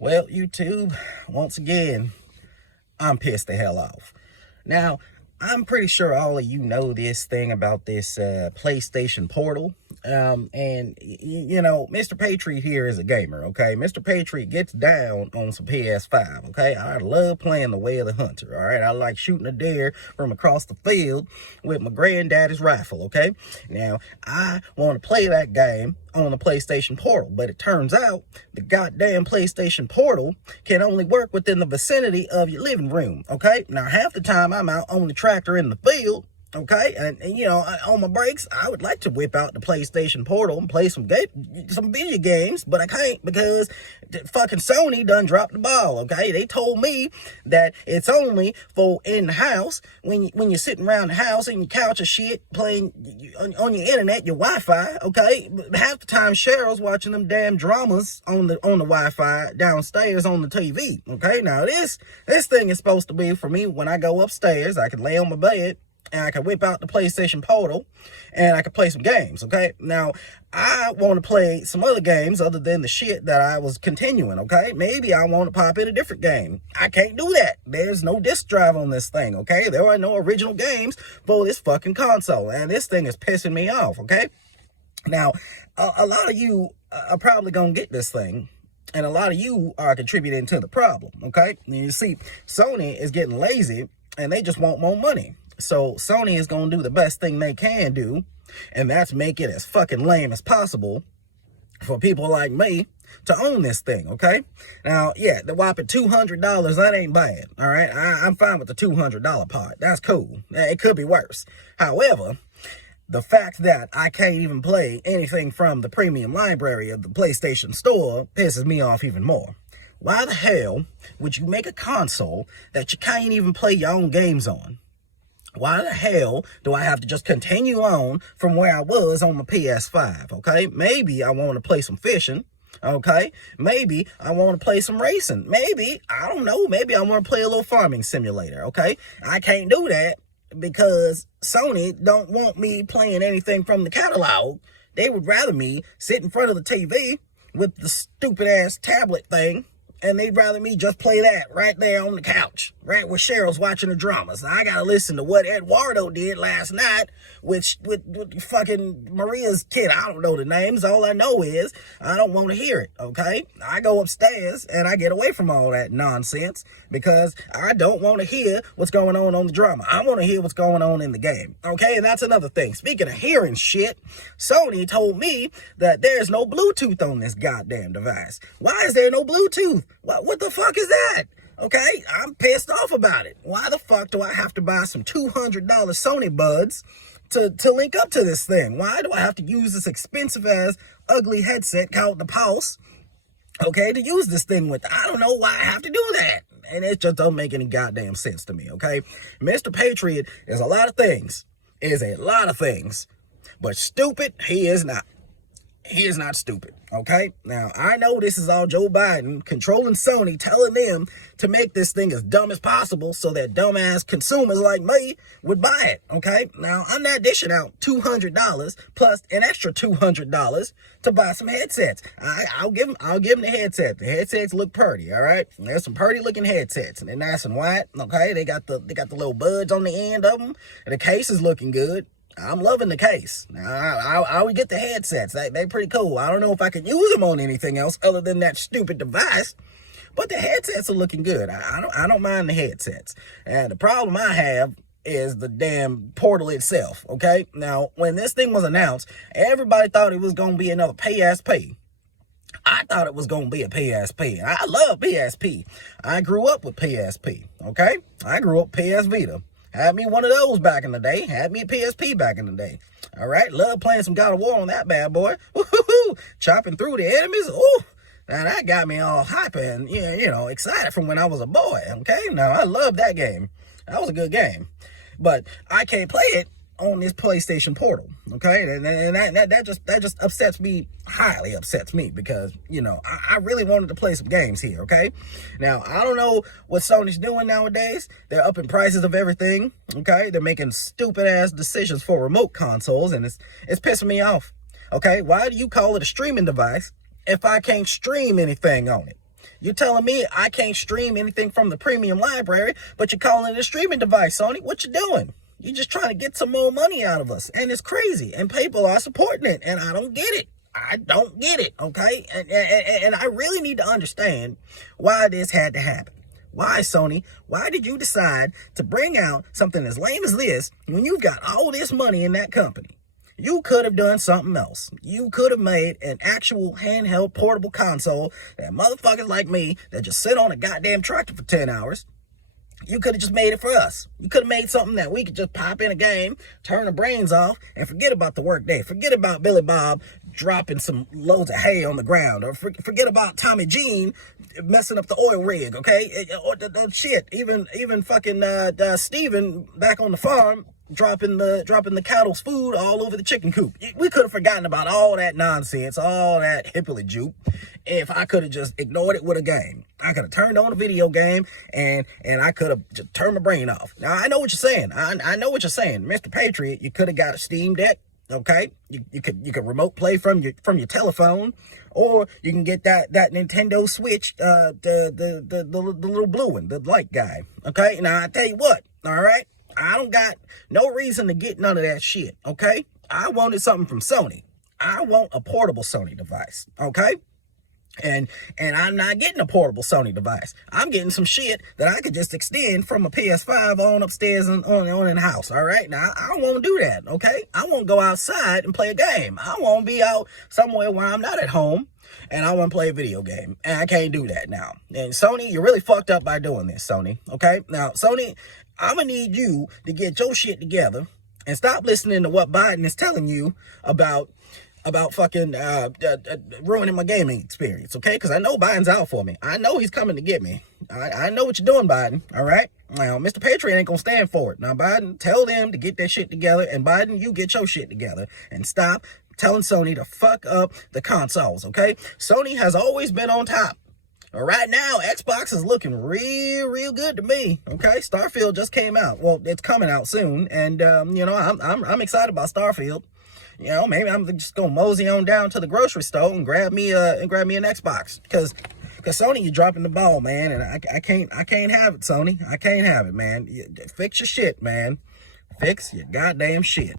Well, YouTube, once again, I'm pissed the hell off. Now, I'm pretty sure all of you know this thing about this PlayStation Portal. Mr. Patriot here is a gamer, okay? Mr. Patriot gets down on some PS5, okay? I love playing the Way of the Hunter, all right? I like shooting a deer from across the field with my granddaddy's rifle, okay? Now, I want to play that game on the PlayStation Portal, but it turns out the goddamn PlayStation Portal can only work within the vicinity of your living room, okay? Now, half the time I'm out on the tractor in the field, okay, and on my breaks, I would like to whip out the PlayStation Portal and play some video games, but I can't because fucking Sony done dropped the ball, okay? They told me that it's only for in the house, when you're sitting around the house in your couch or shit, playing on your internet, your Wi-Fi, okay? Half the time Cheryl's watching them damn dramas on the Wi-Fi downstairs on the TV, okay? Now this thing is supposed to be for me when I go upstairs. I can lay on my bed and I can whip out the PlayStation Portal and I can play some games, okay? Now, I want to play some other games other than the shit that I was continuing, okay? Maybe I want to pop in a different game. I can't do that. There's no disc drive on this thing, okay? There are no original games for this fucking console, and this thing is pissing me off, okay? Now, a lot of you are probably going to get this thing, and a lot of you are contributing to the problem, okay? You see, Sony is getting lazy, and they just want more money. So Sony is going to do the best thing they can do, and that's make it as fucking lame as possible for people like me to own this thing, okay? Now, yeah, the whopping $200, that ain't bad, all right? I'm fine with the $200 part. That's cool. It could be worse. However, the fact that I can't even play anything from the premium library of the PlayStation Store pisses me off even more. Why the hell would you make a console that you can't even play your own games on? Why the hell do I have to just continue on from where I was on my PS5, okay? Maybe I want to play some fishing, okay? Maybe I want to play some racing. Maybe, I don't know, maybe I want to play a little farming simulator, okay? I can't do that because Sony don't want me playing anything from the catalog. They would rather me sit in front of the TV with the stupid-ass tablet thing, and they'd rather me just play that right there on the couch, right where Cheryl's watching the dramas. Now, I gotta listen to what Eduardo did last night with fucking Maria's kid. I don't know the names. All I know is I don't want to hear it, okay? I go upstairs and I get away from all that nonsense because I don't want to hear what's going on the drama. I want to hear what's going on in the game, okay? And that's another thing. Speaking of hearing shit, Sony told me that there's no Bluetooth on this goddamn device. Why is there no Bluetooth? What the fuck is that? Okay, I'm pissed off about it. Why the fuck do I have to buy some $200 Sony buds to link up to this thing? Why do I have to use this expensive ass ugly headset called the Pulse, okay, to use this thing with? I don't know why I have to do that. And it just don't make any goddamn sense to me, okay? Mr. Patriot is a lot of things. But stupid, he is not. He is not stupid, okay? Now, I know this is all Joe Biden controlling Sony, telling them to make this thing as dumb as possible so that dumbass consumers like me would buy it, okay? Now, I'm not dishing out $200 plus an extra $200 to buy some headsets. I'll give them the headset. The headsets look pretty, all right? There's some pretty looking headsets, and they're nice and white, okay? They got the little buds on the end of them, and the case is looking good. I'm loving the case. Now, I would get the headsets. They're pretty cool. I don't know if I could use them on anything else other than that stupid device, but the headsets are looking good. I don't mind the headsets. And the problem I have is the damn portal itself, okay? Now, when this thing was announced, everybody thought it was going to be another PSP. I thought it was going to be a PSP. I love PSP. I grew up with PSP, okay? I grew up PS Vita. Had me one of those back in the day. Had me a PSP back in the day. All right. Love playing some God of War on that bad boy. Woo-hoo-hoo. Chopping through the enemies. Ooh. Now that got me all hyper and, excited from when I was a boy. Okay. Now I love that game. That was a good game. But I can't play it on this PlayStation Portal, okay? And that just upsets me, highly upsets me because, I really wanted to play some games here, okay? Now, I don't know what Sony's doing nowadays. They're upping prices of everything, okay? They're making stupid-ass decisions for remote consoles, and it's pissing me off, okay? Why do you call it a streaming device if I can't stream anything on it? You're telling me I can't stream anything from the premium library, but you're calling it a streaming device, Sony. What you doing? You're just trying to get some more money out of us. And it's crazy. And people are supporting it. And I don't get it. I don't get it, okay? And I really need to understand why this had to happen. Why, Sony? Why did you decide to bring out something as lame as this when you've got all this money in that company? You could have done something else. You could have made an actual handheld portable console that motherfuckers like me that just sit on a goddamn tractor for 10 hours. You could have just made it for us. You could have made something that we could just pop in a game, turn the brains off, and forget about the work day. Forget about Billy Bob dropping some loads of hay on the ground. Or forget about Tommy Jean messing up the oil rig, okay? Or shit, even fucking Steven back on the farm dropping the cattle's food all over the chicken coop. We could have forgotten about all that nonsense, all that hippily jupe, if I could have just ignored it with a game. I could have turned on a video game and I could have just turned my brain off. Now I know what you're saying. I know what you're saying, Mr. Patriot. You could have got a Steam Deck. Okay, you could remote play from your telephone, or you can get that Nintendo Switch, the little blue one, the light guy. Okay, now I tell you what. All right. I don't got no reason to get none of that shit, okay? I wanted something from Sony. I want a portable Sony device, okay? And I'm not getting a portable Sony device. I'm getting some shit that I could just extend from a PS5 on upstairs and on in the house, all right? Now, I won't do that, okay? I won't go outside and play a game. I won't be out somewhere where I'm not at home and I want to play a video game. And I can't do that now. And Sony, you're really fucked up by doing this, Sony, okay? Now, Sony, I'm going to need you to get your shit together and stop listening to what Biden is telling you about fucking ruining my gaming experience, okay? Because I know Biden's out for me. I know he's coming to get me. I know what you're doing, Biden, all right? Now, Mr. Patriot ain't going to stand for it. Now, Biden, tell them to get their shit together, and Biden, you get your shit together and stop telling Sony to fuck up the consoles, okay? Sony has always been on top. Right now, Xbox is looking real good to me. Okay, Starfield just came out. Well, it's coming out soon, and you know, I'm excited about Starfield. You know, maybe I'm just gonna mosey on down to the grocery store and grab me an Xbox, because Sony, you're dropping the ball, man, and I can't have it, Sony. I can't have it, man. Fix your shit, man. Fix your goddamn shit.